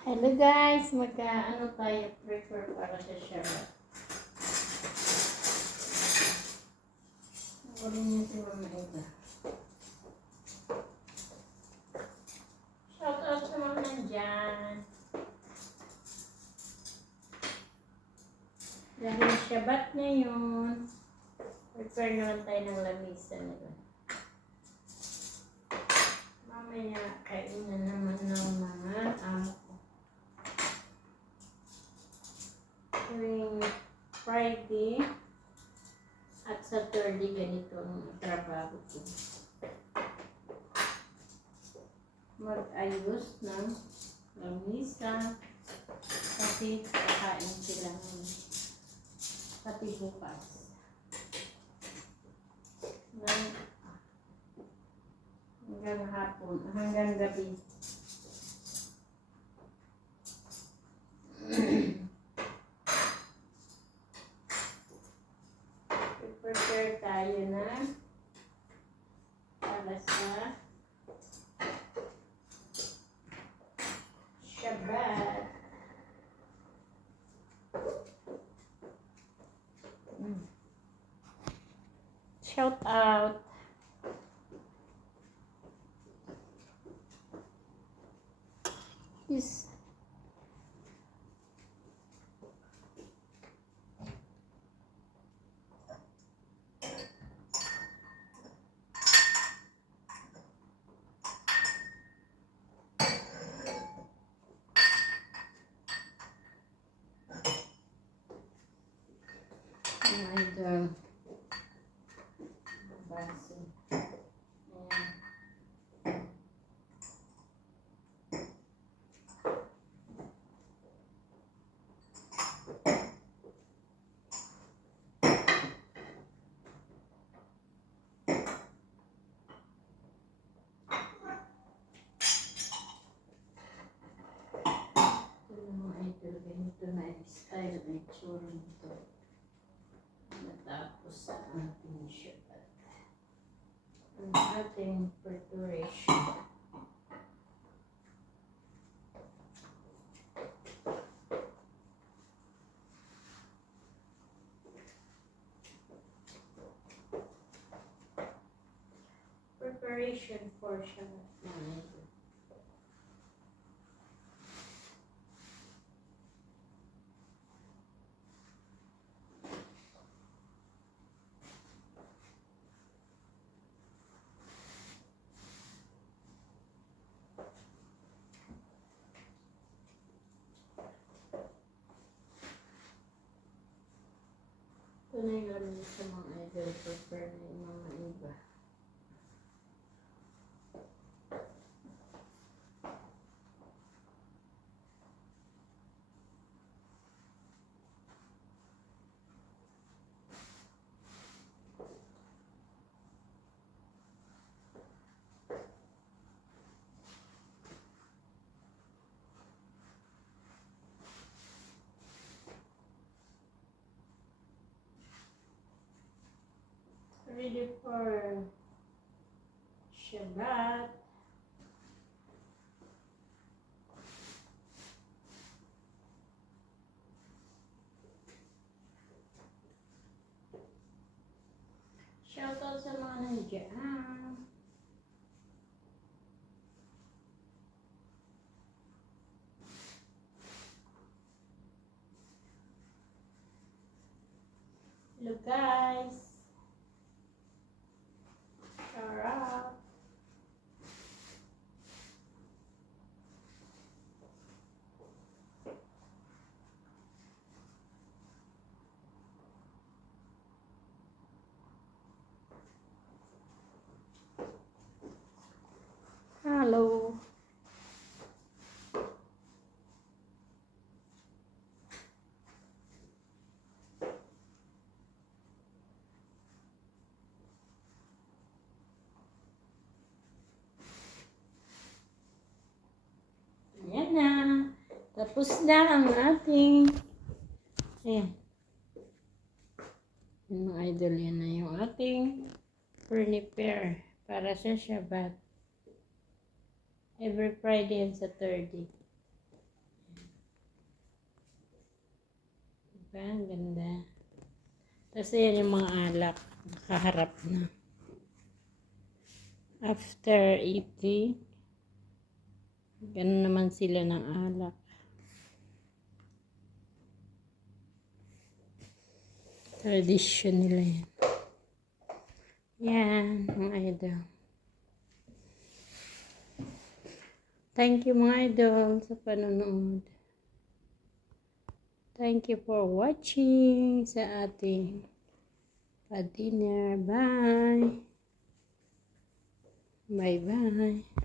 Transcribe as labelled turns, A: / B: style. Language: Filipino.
A: Hello guys, magka ano tayo prefer para sa Shabbat. Wala niyo si Mama Eva. Shout out sa mga nandyan. Dahil Shabbat ngayon, prepare naman tayo ng lamisa nila. Mamaya, kain na naman ng mga amo ko. Tuwing Friday at Saturday, ganito ang trabaho ko. Mag-ayos ng lamisa kasi kakain sila pati bukas. Ng hanggang hapon, hanggang gabi. Prepare tayo na para sa Shabbat. Mm. Shout out. Yes. And, base. Ayan. Ito na yung style na itsura nito. Natapos sa ating Shabbat. Ang ating preparation. Preparation for Shabbat. mga idol. Ito na yung sa mga idol. Prepare na yung mga iba. Ready for Shabbat. Shoutout sa mga nandiyan. Hello Tapos na ang ating ayan. Yung mga idol, yan na yung ating prepare para sa Shabbat. Every Friday and Saturday. Diba? Ang ganda. Tapos yan yung mga alak. Nakaharap na. After eating, ganun naman sila ng alak. Tradition nila yan. Yan, mga idol. Thank you mga idol sa panonood. Thank you for watching sa ating pa-dinner. Bye! Bye-bye!